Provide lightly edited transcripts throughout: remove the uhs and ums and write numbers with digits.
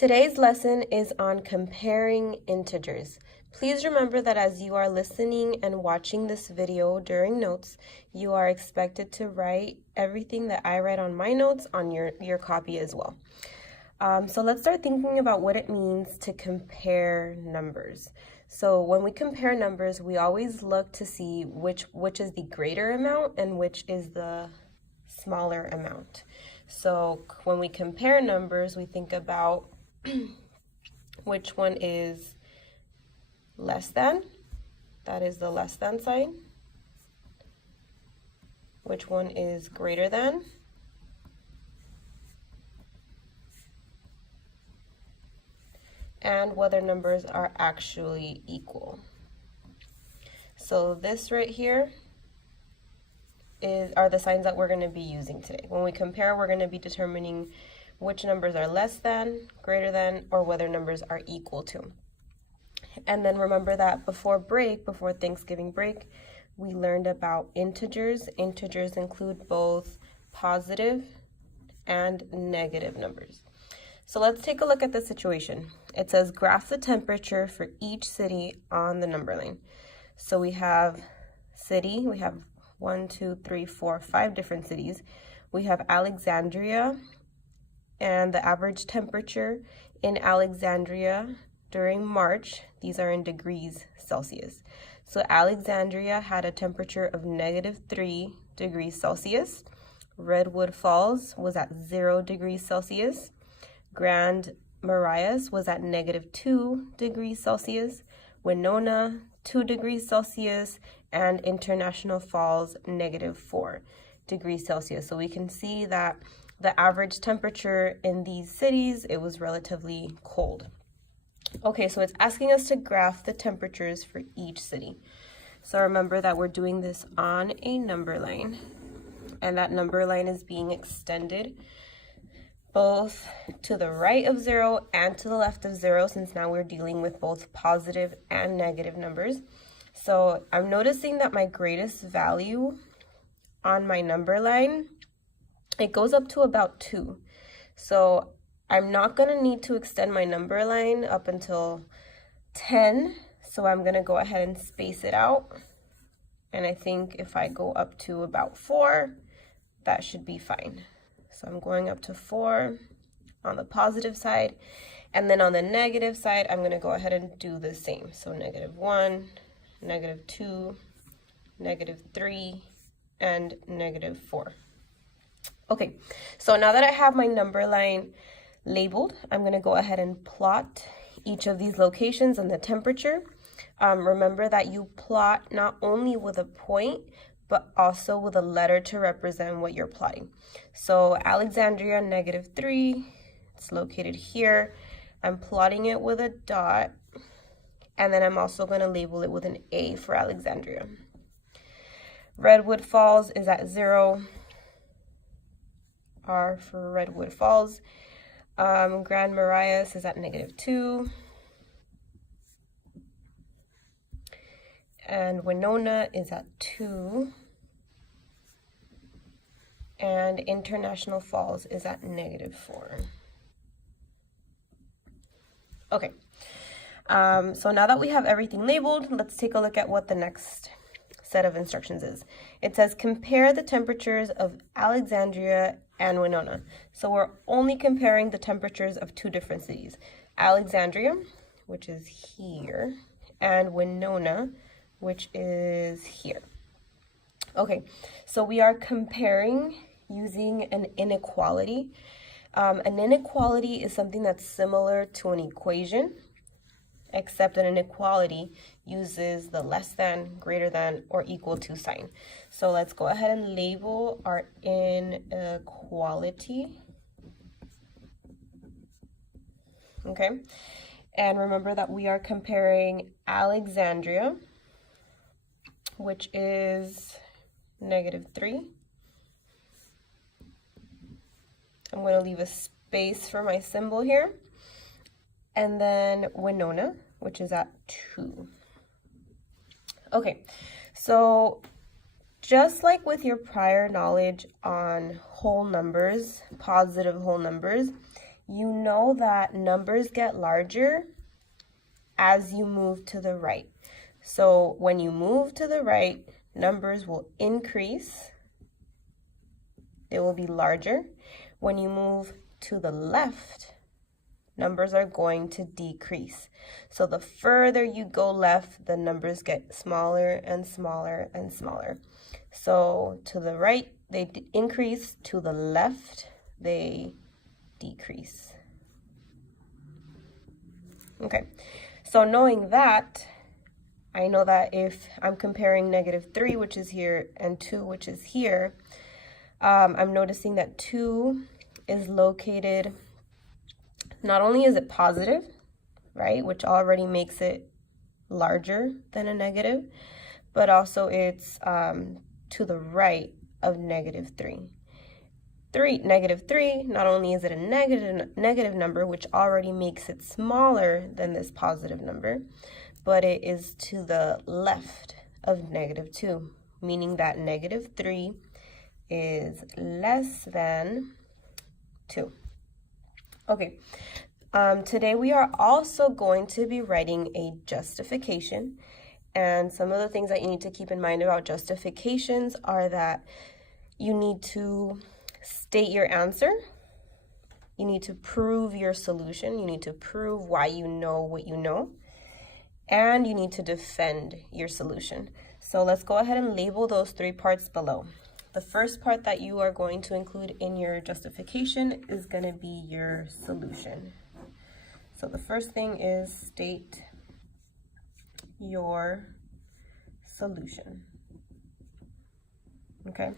Today's lesson is on comparing integers. Please remember that as you are listening and watching this video during notes, you are expected to write everything that I write on my notes on your copy as well. So let's start thinking about what it means to compare numbers. So when we compare numbers, we always look to see which is the greater amount and which is the smaller amount. So when we compare numbers, we think about which one is less than, that is the less than sign. Which one is greater than, and whether numbers are actually equal. So this right here are the signs that we're going to be using today. When we compare, we're going to be determining which numbers are less than, greater than, or whether numbers are equal to. And then remember that before Thanksgiving break, we learned about integers. Integers include both positive and negative numbers. So let's take a look at the situation. It says graph the temperature for each city on the number line. So we have city, we have 1, 2, 3, 4, 5 different cities. We have Alexandria, and the average temperature in Alexandria during March, these are in degrees Celsius. So Alexandria had a temperature of -3 degrees Celsius. Redwood Falls was at 0 degrees Celsius. Grand Marais was at -2 degrees Celsius. Winona, 2 degrees Celsius, and International Falls, -4 degrees Celsius. So we can see that the average temperature in these cities, it was relatively cold. Okay, so it's asking us to graph the temperatures for each city. So remember that we're doing this on a number line, and that number line is being extended both to the right of 0 and to the left of 0, since now we're dealing with both positive and negative numbers. So I'm noticing that my greatest value on my number line, it goes up to about 2. So I'm not going to need to extend my number line up until 10. So I'm going to go ahead and space it out. And I think if I go up to about 4, that should be fine. So I'm going up to 4 on the positive side. And then on the negative side, I'm going to go ahead and do the same. So -1, -2, -3, and -4. Okay, so now that I have my number line labeled, I'm going to go ahead and plot each of these locations and the temperature. Remember that you plot not only with a point, but also with a letter to represent what you're plotting. So Alexandria, -3, it's located here. I'm plotting it with a dot, and then I'm also going to label it with an A for Alexandria. Redwood Falls is at 0. R for Redwood Falls. Grand Marais is at -2. And Winona is at 2. And International Falls is at -4. Okay. So now that we have everything labeled, let's take a look at what the next set of instructions is. It says compare the temperatures of Alexandria and Winona. So we're only comparing the temperatures of 2 different cities. Alexandria, which is here, and Winona, which is here. Okay, so we are comparing using an inequality. An inequality is something that's similar to an equation, except an inequality uses the less than, greater than, or equal to sign. So let's go ahead and label our inequality. Okay, and remember that we are comparing Alexandria, which is -3. I'm going to leave a space for my symbol here. And then Winona, which is at 2. Okay, so just like with your prior knowledge on whole numbers, positive whole numbers, you know that numbers get larger as you move to the right. So when you move to the right, numbers will increase. They will be larger. When you move to the left, numbers are going to decrease. So the further you go left, the numbers get smaller and smaller and smaller. So to the right, they increase. To the left, they decrease. Okay, so knowing that, I know that if I'm comparing -3, which is here, and 2, which is here, I'm noticing that 2 is located, not only is it positive, right, which already makes it larger than a negative, but also it's to the right of -3. -3, not only is it a negative number, which already makes it smaller than this positive number, but it is to the left of -2, meaning that -3 is less than 2. Okay, today we are also going to be writing a justification, and some of the things that you need to keep in mind about justifications are that you need to state your answer, you need to prove your solution, you need to prove why you know what you know, and you need to defend your solution. So let's go ahead and label those 3 parts below. The first part that you are going to include in your justification is going to be your solution. So the first thing is state your solution. Okay,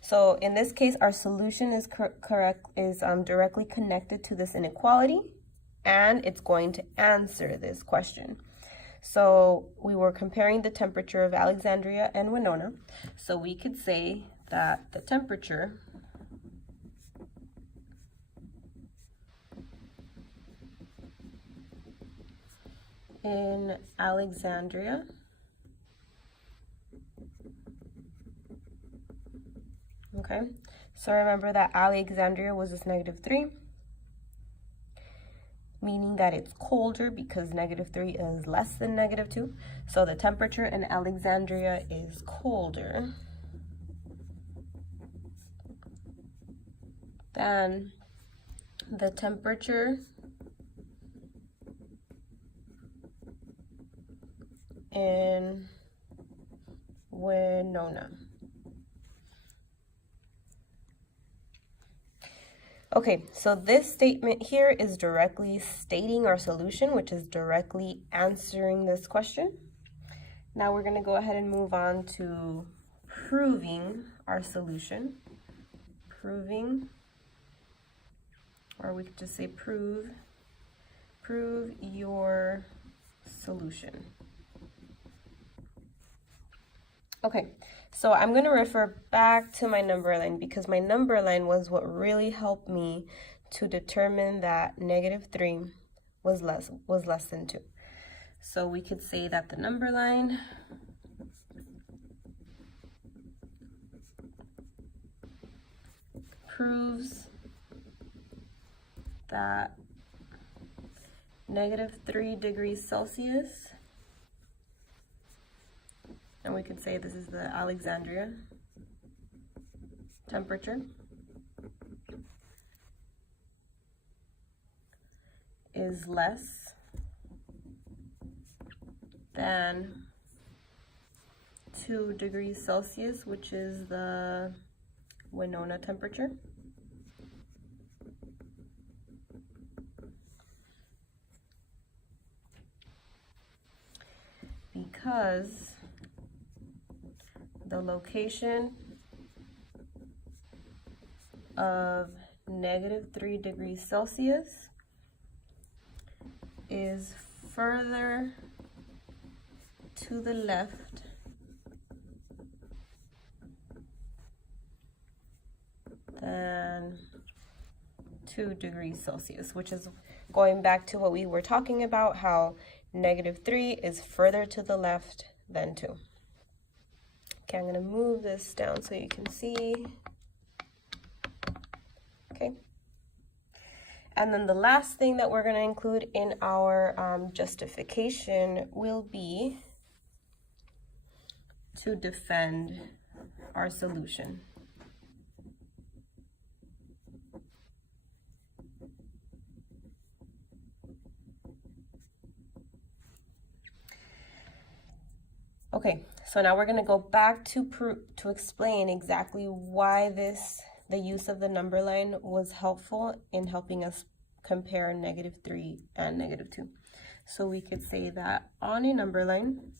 so in this case, our solution is directly connected to this inequality, and it's going to answer this question. So we were comparing the temperature of Alexandria and Winona. So we could say that the temperature in Alexandria okay, so remember that Alexandria was this -3, meaning that it's colder because -3 is less than -2. So the temperature in Alexandria is colder than the temperature in Winona. Okay, so this statement here is directly stating our solution, which is directly answering this question. Now we're going to go ahead and move on to proving our solution. Proving, or we could just say prove your solution. Okay, so I'm going to refer back to my number line because my number line was what really helped me to determine that -3 was less than 2. So we could say that the number line proves that -3 degrees Celsius, and we could say this is the Alexandria temperature, is less than 2 degrees Celsius, which is the Winona temperature. Because the location of -3 degrees Celsius is further to the left than 2 degrees Celsius, which is going back to what we were talking about, how -3 is further to the left than 2. Okay, I'm going to move this down so you can see. Okay. And then the last thing that we're going to include in our justification will be to defend our solution. Okay, so now we're going to go back to explain exactly why the use of the number line was helpful in helping us compare -3 and -2. So we could say that on a number line,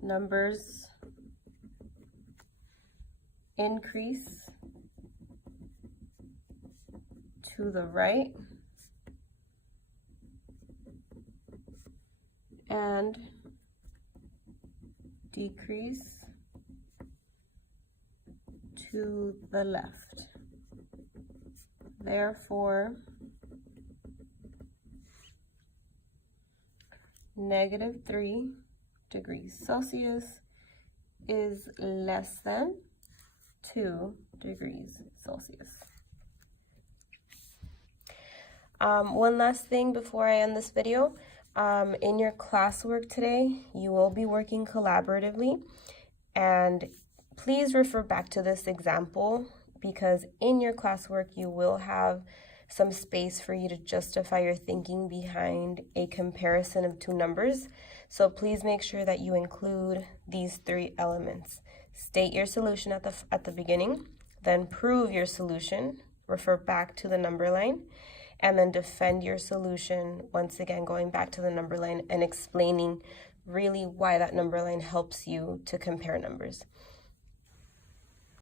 numbers increase to the right and decrease to the left. Therefore, -3 degrees Celsius is less than 2 degrees Celsius. One last thing before I end this video. In your classwork today, you will be working collaboratively, and please refer back to this example because in your classwork you will have some space for you to justify your thinking behind a comparison of two numbers. So please make sure that you include these 3 elements. State your solution at the beginning, then prove your solution, refer back to the number line, and then defend your solution, once again going back to the number line and explaining really why that number line helps you to compare numbers.